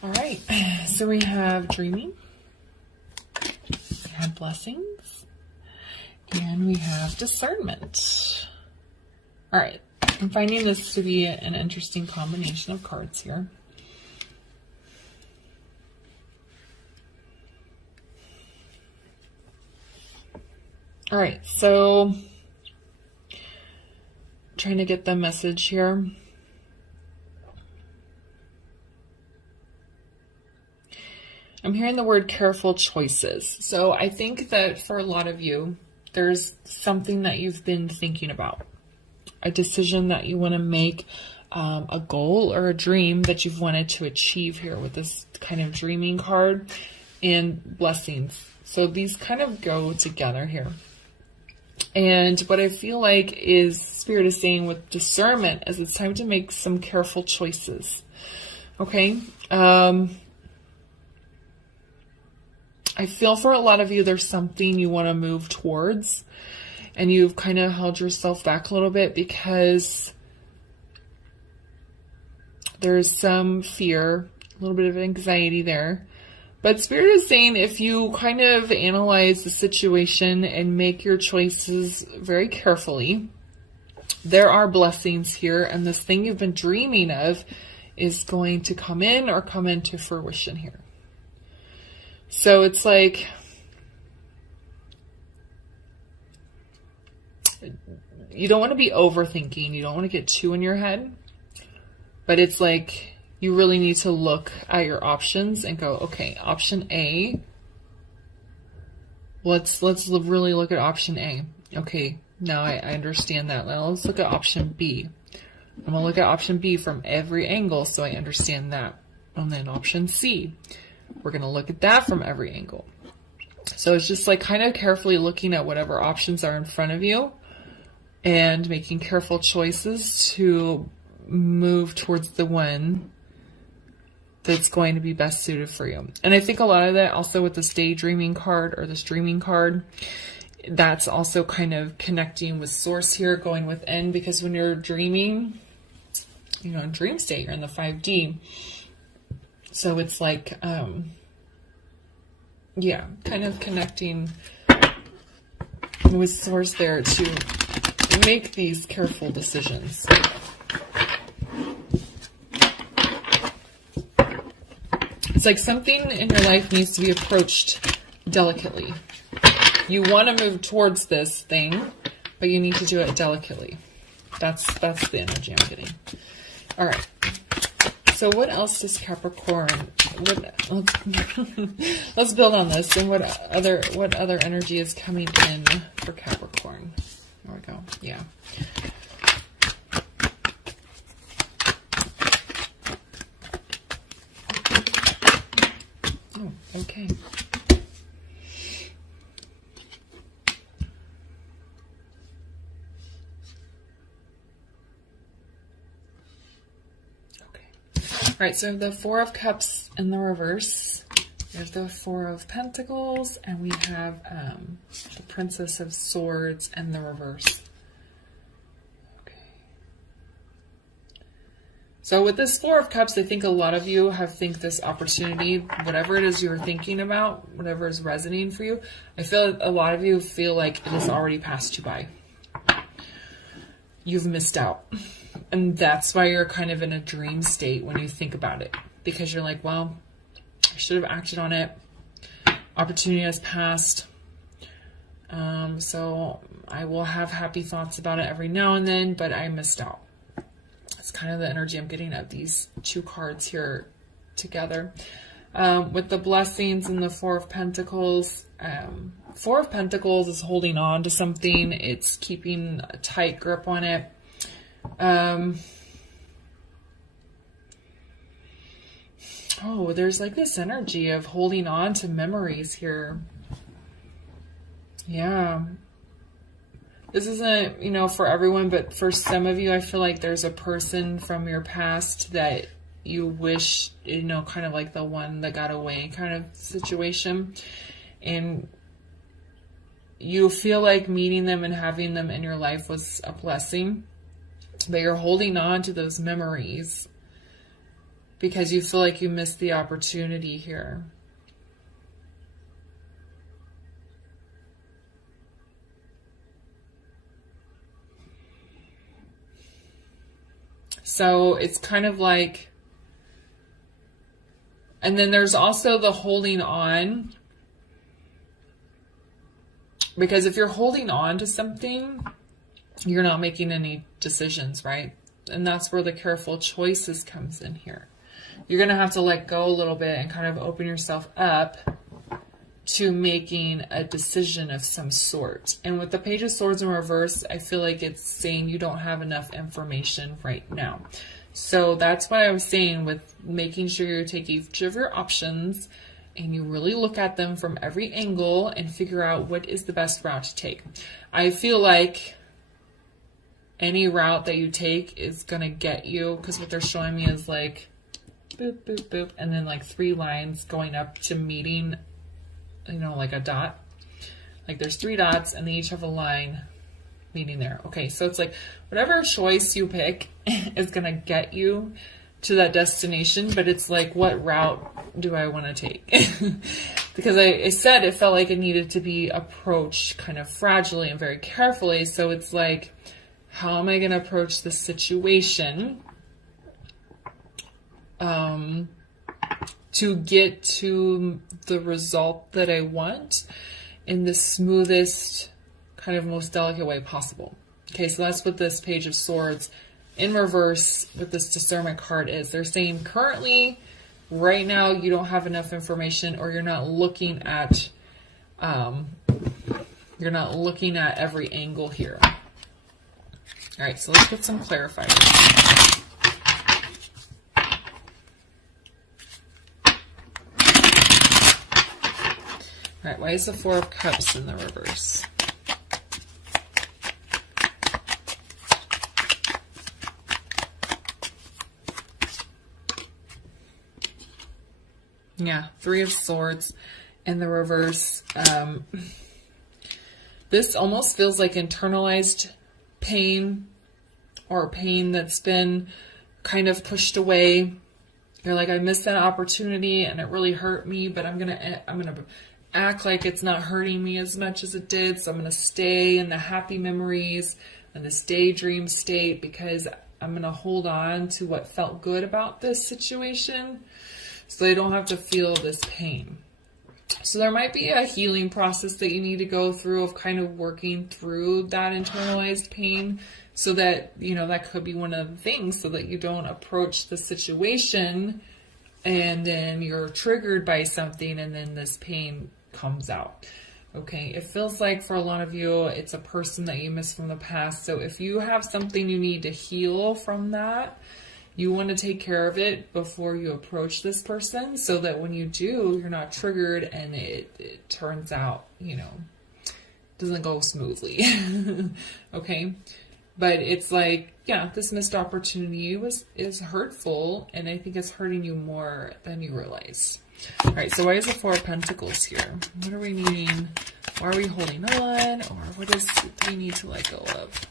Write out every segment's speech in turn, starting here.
All right, so we have dreaming, we have blessings, and we have discernment. All right, I'm finding this to be an interesting combination of cards here. All right, so trying to get the message here. I'm hearing the word careful choices. So I think that for a lot of you, there's something that you've been thinking about, a decision that you want to make, a goal or a dream that you've wanted to achieve here with this kind of dreaming card and blessings. So these kind of go together here. And what I feel like is Spirit is saying with discernment is it's time to make some careful choices. Okay. I feel for a lot of you, there's something you want to move towards and you've kind of held yourself back a little bit because there's some fear, a little bit of anxiety there. But Spirit is saying if you kind of analyze the situation and make your choices very carefully, there are blessings here, and this thing you've been dreaming of is going to come in or come into fruition here. So it's like, you don't want to be overthinking. You don't want to get too in your head. But it's like, you really need to look at your options and go, okay, option A. Let's really look at option A. Okay, now I understand that. Now let's look at option B. I'm going to look at option B from every angle so I understand that. And then option C. We're going to look at that from every angle. So it's just like kind of carefully looking at whatever options are in front of you and making careful choices to move towards the one that's going to be best suited for you. And I think a lot of that also with this daydreaming card or this dreaming card, that's also kind of connecting with source here, going within, because when you're dreaming, you know, in dream state, you're in the 5D. So it's like, yeah, kind of connecting with source there to make these careful decisions. It's like something in your life needs to be approached delicately. You want to move towards this thing, but you need to do it delicately. That's the energy I'm getting. All right. So what else does Capricorn? Let's build on this. And what other energy is coming in for Capricorn? There we go. Yeah. Oh, okay. All right, so the Four of Cups in the reverse. There's the Four of Pentacles, and we have the Princess of Swords in the reverse. Okay. So with this Four of Cups, I think a lot of you think this opportunity, whatever it is you're thinking about, whatever is resonating for you, I feel a lot of you feel like it has already passed you by. You've missed out. And that's why you're kind of in a dream state when you think about it. Because you're like, well, I should have acted on it. Opportunity has passed. So I will have happy thoughts about it every now and then, but I missed out. It's kind of the energy I'm getting at these two cards here together. With the blessings and the Four of Pentacles. Four of Pentacles is holding on to something. It's keeping a tight grip on it. Oh, there's like this energy of holding on to memories here. Yeah. This isn't, you know, for everyone, but for some of you, I feel like there's a person from your past that you wish, you know, kind of like the one that got away kind of situation. And you feel like meeting them and having them in your life was a blessing. But you're holding on to those memories because you feel like you missed the opportunity here. So it's kind of like, and then there's also the holding on, because if you're holding on to something, you're not making any decisions, right? And that's where the careful choices comes in here. You're going to have to let go a little bit and kind of open yourself up to making a decision of some sort. And with the Page of Swords in reverse, I feel like it's saying you don't have enough information right now. So that's what I was saying with making sure you take each of your options and you really look at them from every angle and figure out what is the best route to take. I feel like any route that you take is going to get you, because what they're showing me is like boop, boop, boop, and then like 3 lines going up to meeting, you know, like a dot. Like there's 3 dots and they each have a line meeting there. Okay, so it's like whatever choice you pick is going to get you to that destination, but it's like, what route do I want to take? Because I said it felt like it needed to be approached kind of fragilely and very carefully. So it's like, how am I going to approach this situation to get to the result that I want in the smoothest, kind of most delicate way possible? Okay, so that's what this Page of Swords in reverse with this discernment card is. They're saying currently, right now, you don't have enough information, or you're not looking at every angle here. All right, so let's get some clarifiers. All right, why is the 4 of Cups in the reverse? Yeah, 3 of Swords in the reverse. This almost feels like internalized pain, or pain that's been kind of pushed away. You're like, I missed that opportunity and it really hurt me, but I'm gonna act like it's not hurting me as much as it did. So I'm gonna stay in the happy memories and this daydream state because I'm gonna hold on to what felt good about this situation, so I don't have to feel this pain. So there might be a healing process that you need to go through of kind of working through that internalized pain, so that, you know, that could be one of the things, so that you don't approach the situation and then you're triggered by something and then this pain comes out. Okay, it feels like for a lot of you, it's a person that you missed from the past. So if you have something you need to heal from that, you want to take care of it before you approach this person, so that when you do, you're not triggered and it turns out, you know, doesn't go smoothly. Okay, but it's like, yeah, this missed opportunity is hurtful, and I think it's hurting you more than you realize. All right, so why is the 4 of Pentacles here? What are we needing? Why are we holding on, or what do we need to let go of?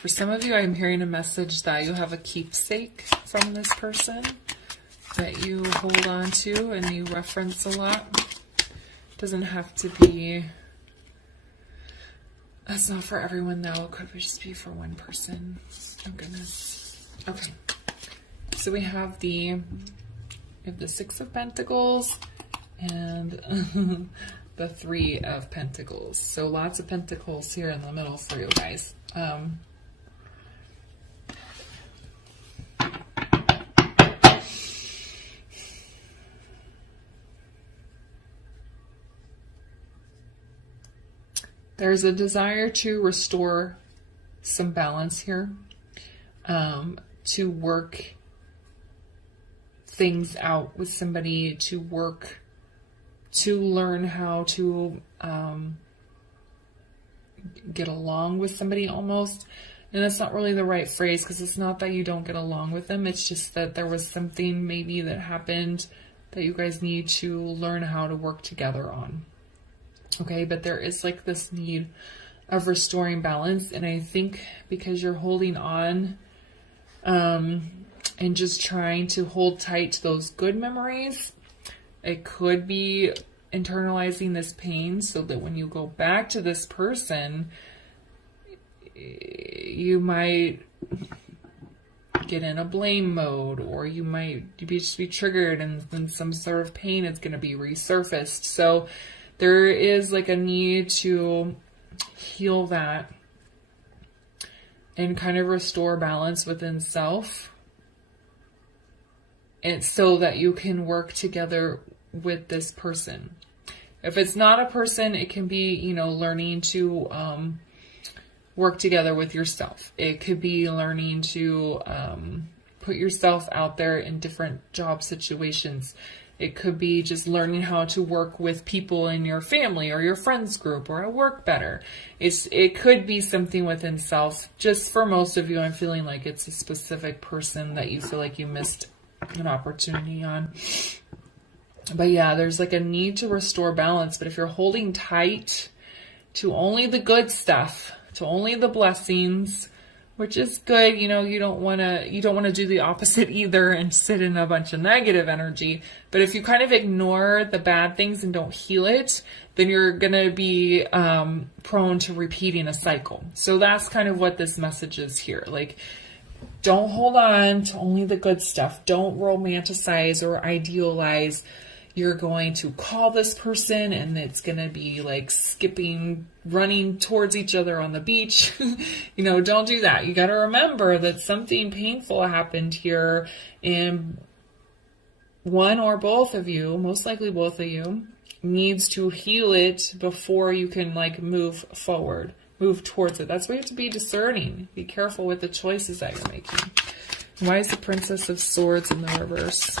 For some of you, I'm hearing a message that you have a keepsake from this person that you hold on to and you reference a lot. Doesn't have to be, that's not for everyone though. It could just be for one person. Oh goodness. Okay. So we have the 6 of Pentacles and the 3 of Pentacles. So lots of Pentacles here in the middle for you guys. There's a desire to restore some balance here, to work things out with somebody, to learn how to get along with somebody almost. And that's not really the right phrase, because it's not that you don't get along with them. It's just that there was something maybe that happened that you guys need to learn how to work together on. Okay, but there is like this need of restoring balance. And I think because you're holding on and just trying to hold tight to those good memories, it could be internalizing this pain so that when you go back to this person, you might get in a blame mode, or you might just be triggered, and then some sort of pain is going to be resurfaced. So there is like a need to heal that and kind of restore balance within self, and so that you can work together with this person. If it's not a person, it can be, you know, learning to work together with yourself. It could be learning to put yourself out there in different job situations. It could be just learning how to work with people in your family or your friends group or at work better. It could be something within self. Just for most of you, I'm feeling like it's a specific person that you feel like you missed an opportunity on. But yeah, there's like a need to restore balance. But if you're holding tight to only the good stuff, to only the blessings, which is good, you know, you don't want to do the opposite either and sit in a bunch of negative energy. But if you kind of ignore the bad things and don't heal it, then you're going to be prone to repeating a cycle. So that's kind of what this message is here. Like, don't hold on to only the good stuff. Don't romanticize or idealize. You're going to call this person and it's going to be like skipping, running towards each other on the beach. You know, don't do that. You got to remember that something painful happened here, and one or both of you, most likely both of you, needs to heal it before you can like move forward, move towards it. That's why you have to be discerning. Be careful with the choices that you're making. Why is the Princess of Swords in the reverse?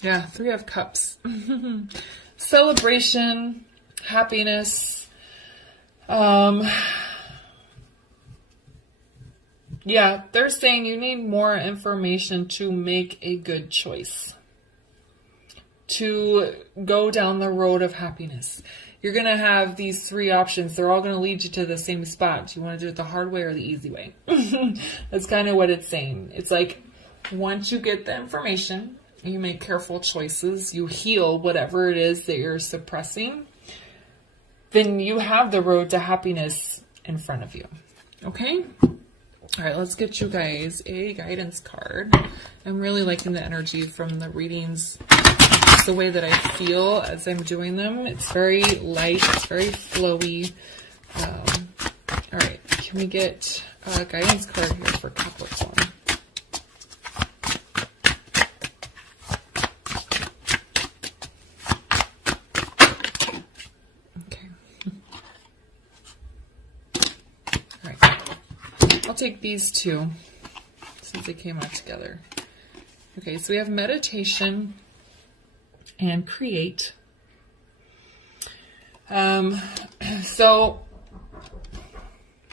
Yeah, Three of Cups. Celebration, happiness. Yeah, they're saying you need more information to make a good choice, to go down the road of happiness. You're going to have these three options. They're all going to lead you to the same spot. Do you want to do it the hard way or the easy way? That's kind of what it's saying. It's like, once you get the information, you make careful choices, you heal whatever it is that you're suppressing, then you have the road to happiness in front of you. Okay? All right, let's get you guys a guidance card. I'm really liking the energy from the readings. It's the way that I feel as I'm doing them. It's very light. It's very flowy. All right, can we get a guidance card here for Capricorn? Take these two since they came out together. Okay, so we have meditation and create. So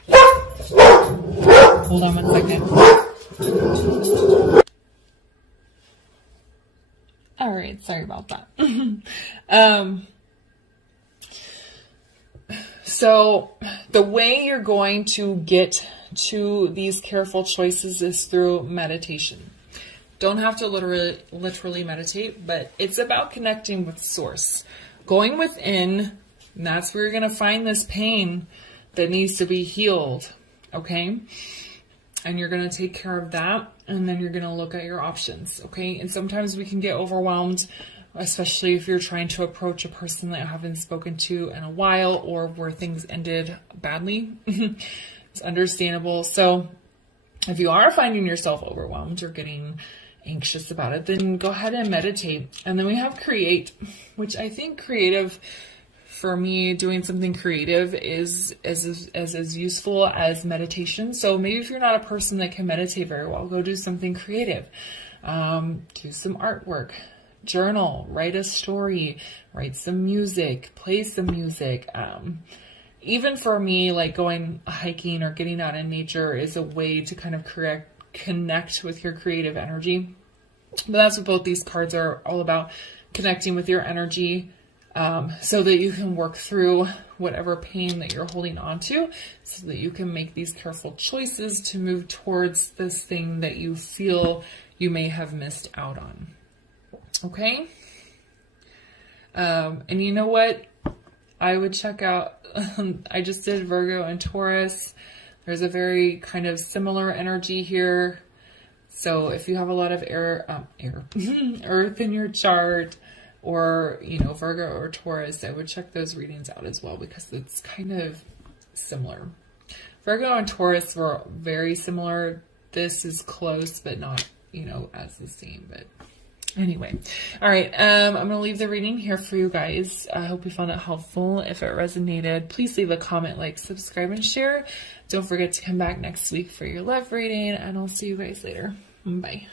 hold on one second. All right, sorry about that. So the way you're going to get to these careful choices is through meditation. Don't have to literally meditate, but it's about connecting with source, going within, and that's where you're going to find this pain that needs to be healed. Okay. And you're going to take care of that. And then you're going to look at your options. Okay. And sometimes we can get overwhelmed, especially if you're trying to approach a person that you haven't spoken to in a while, or where things ended badly. It's understandable. So if you are finding yourself overwhelmed or getting anxious about it, then go ahead and meditate. And then we have create, which I think creative, for me, doing something creative is as useful as meditation. So maybe if you're not a person that can meditate very well, go do something creative. Do some artwork. Journal, write a story, write some music, play some music. Even for me, like going hiking or getting out in nature is a way to kind of connect with your creative energy. But that's what both these cards are all about. connecting with your energy, so that you can work through whatever pain that you're holding on to, so that you can make these careful choices to move towards this thing that you feel you may have missed out on. Okay? And you know what? I would check out, I just did Virgo and Taurus. There's a very kind of similar energy here. So if you have a lot of earth in your chart, or, you know, Virgo or Taurus, I would check those readings out as well, because it's kind of similar. Virgo and Taurus were very similar. This is close, but not, you know, as the same. But anyway, all right. I'm going to leave the reading here for you guys. I hope you found it helpful. If it resonated, please leave a comment, like, subscribe, and share. Don't forget to come back next week for your love reading, and I'll see you guys later. Bye.